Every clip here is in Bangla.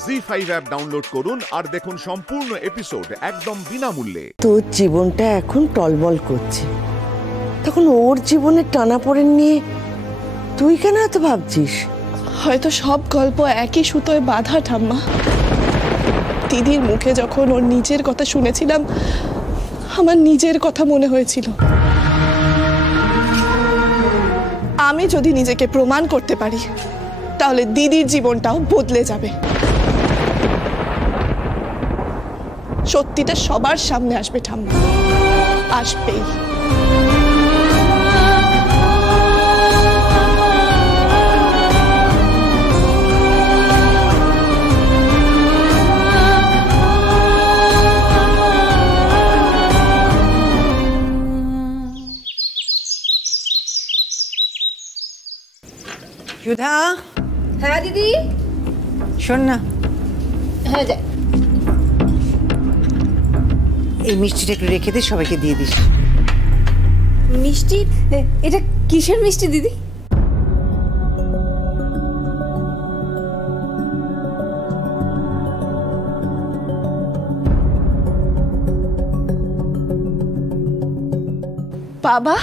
জি5 অ্যাপ ডাউনলোড করুন আর দেখুন সম্পূর্ণ এপিসোড একদম বিনামূল্যে। তোর জীবনটা এখন টলবল করছে, তখন ওর জীবনের টানাপোড়েন নিয়ে তুই কেন এত ভাবছিস? হয়তো সব গল্প একই সুতোয় বাঁধা ঠাম্মা। দিদির মুখে যখন ওর নিজের কথা শুনেছিলাম, আমার নিজের কথা মনে হয়েছিল। আমি যদি নিজেকে প্রমাণ করতে পারি, তাহলে দিদির জীবনটাও বদলে যাবে। সত্যিটা সবার সামনে আসবে ঠাম্মা, আসবেই। সুধা। হ্যাঁ দিদি। শোন না, হ্যাঁ যাই। এই মিষ্টিটা একটু রেখে দে, সবাইকে দিয়ে দিস। মিষ্টি? এটা কিসের মিষ্টি দিদি? বাবা,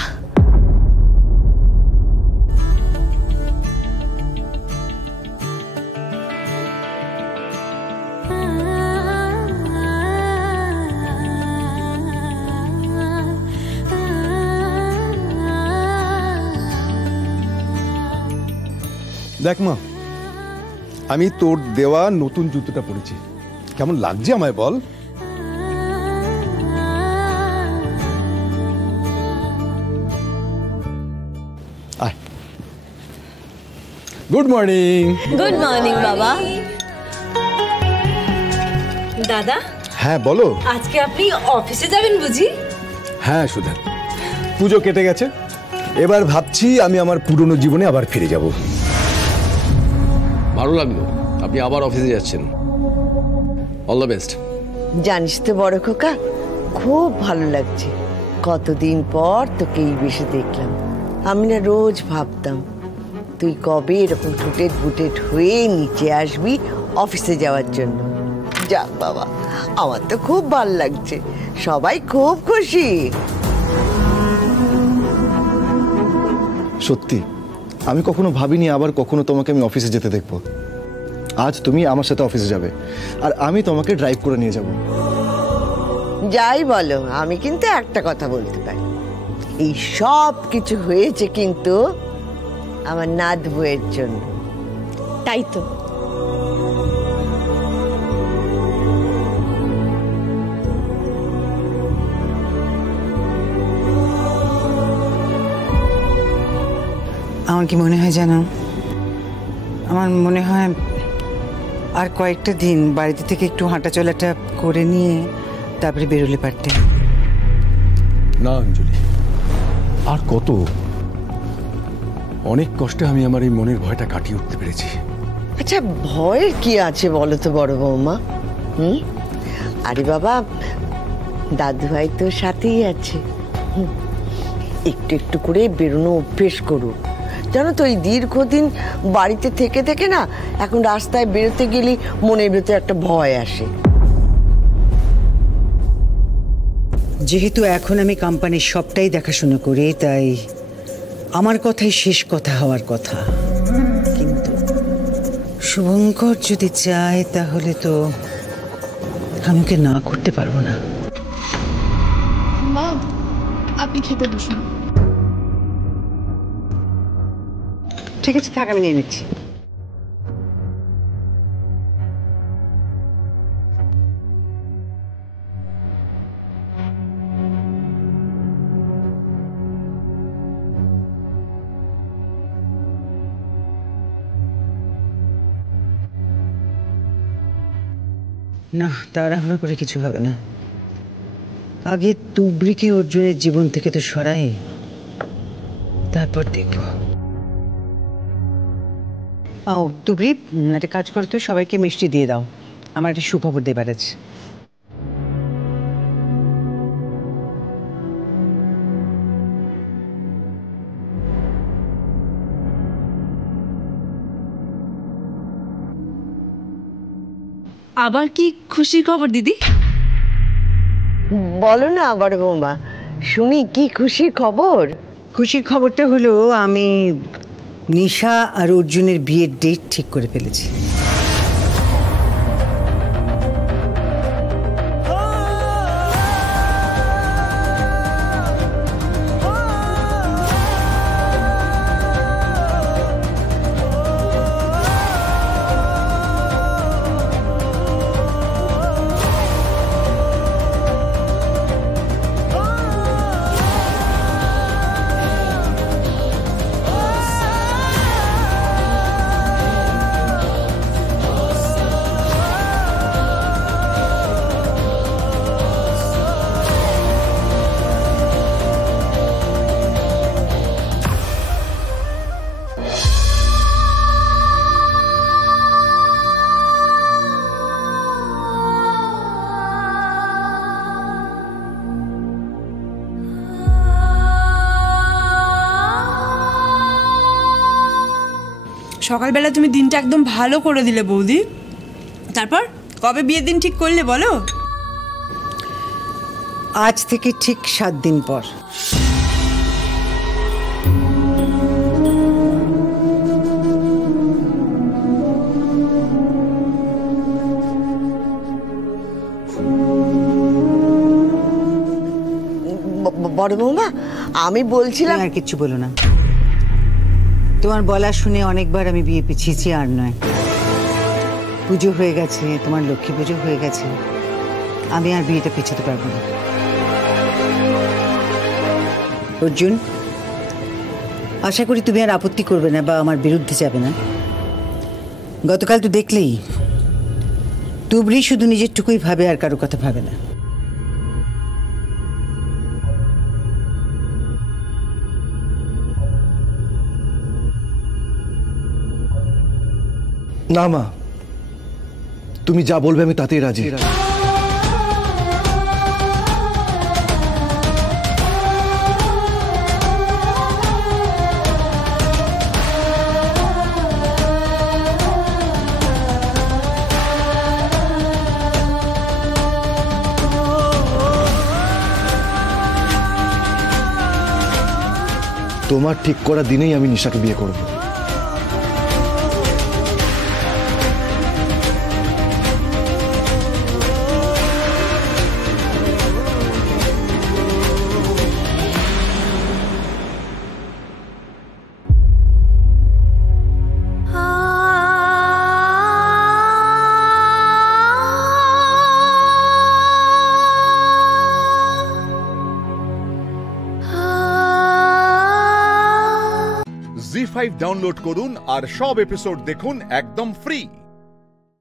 দেখ মা, আমি তোর দেওয়া নতুন জুতোটা পরেছি, কেমন লাগছে আমায় বল? Good morning. গুড মর্নিং বাবা। দাদা। হ্যাঁ বলো। আজকে আপনি অফিসে যাবেন বুঝি? হ্যাঁ সুধা, পুজো কেটে গেছে, এবার ভাবছি আমি আমার পুরনো জীবনে আবার ফিরে যাব। ভালো লাগলো, আপনি আবার অফিসে যাচ্ছেন। All the best. জানিস তো বড় খোকা, খুব ভালো লাগছে। কতদিন পর তোকে এই বেশে দেখলাম। আমি না রোজ ভাবতাম তুই কবে এরকম টুটেট বুটেট হয়ে নিচে আসবি অফিসে যাওয়ার জন্য। যাক বাবা, আমার তো খুব ভালো লাগছে, সবাই খুব খুশি। সত্যি আমি কখনো ভাবিনি আবার কখনো তোমাকে আমি অফিসে যেতে দেখবো। আজ তুমি আমার সাথে অফিসে যাবে আর আমি তোমাকে ড্রাইভ করে নিয়ে যাব। যাই বলো, আমি কিন্তু একটা কথা বলতে পারি, এই সব কিছু হয়েছে কিন্তু আমার নাত বউয়ের জন্য। তাই তো। আমার কি মনে হয় জানো, আমার মনে হয় আর কয়েকটা দিন বাড়িতে থেকে একটু হাঁটাচলাটা করে নিয়ে তারপরে বেরোলে পারতে। না অঞ্জলি, আর কত? অনেক কষ্টে আমি আমার এই মনের ভয়টা কাটিয়ে উঠতে পেরেছি। আচ্ছা, ভয়ের কি আছে বলো তো বড় বৌমা? আরে বাবা, দাদু ভাই তো সাথেই আছে। একটু একটু করে বেরোনো অভ্যেস করুক। জানো তো, এই দীর্ঘদিন বাড়িতে থেকে থেকে না, এখন রাস্তায় বেরোতে গেলেই মনের ভেতরে একটা ভয় আসে। যেহেতু এখন আমি কোম্পানির সবটাই দেখাশোনা করি, তাই আমার কথাই শেষ কথা হওয়ার কথা। কিন্তু শুভঙ্কর যদি চায় তাহলে তো আমি ওকে না করতে পারবো না। মা, আপনি খেতে বসুন। ঠিক আছে, থাক, আমি নিয়ে নিচ্ছি। না, তাড়াহুড়ো করে কিছু হবে না। আগে তুবড়িকে অর্জুনের জীবন থেকে তো সরাই, তারপর দেখব। ও তুবড়ি, একটা কাজ করো তো, সবাইকে মিষ্টি দিয়ে দাও। আমার একটা সুখবর দেবার আছে। আবার কি খুশির খবর দিদি? বলো না বড় বৌমা, শুনি কি খুশির খবর। খুশির খবরটা হলো আমি নিশা আর অর্জুনের বিয়ের ডেট ঠিক করে ফেলেছি। সকালবেলা তুমি দিনটা একদম ভালো করে দিলে বৌদি। তারপর কবে বিয়ের দিন ঠিক করলে বলো? আজ থেকে ঠিক 7 দিন পর। বড় বৌমা, আমি বলছিলাম। আর কিচ্ছু বলো না, তোমার বলা শুনে অনেকবার আমি বিয়ে পিছিয়েছি, আর নয়। পুজো হয়ে গেছে, তোমার লক্ষ্মী পুজো হয়ে গেছে, আমি আর বিয়েটা পেছাতে পারবো না। অর্জুন, আশা করি তুমি আর আপত্তি করবে না বা আমার বিরুদ্ধে যাবে না। গতকাল তো দেখলেই, তুবড়ি শুধু নিজের টুকুই ভাবে আর কারো কথা ভাবে না। না মা, তুমি যা বলবে আমি তাতেই রাজি। তোমার ঠিক করা দিনেই আমি নিশাকে বিয়ে করব। জি5 ডাউনলোড করুন আর সব এপিসোড দেখুন একদম ফ্রি।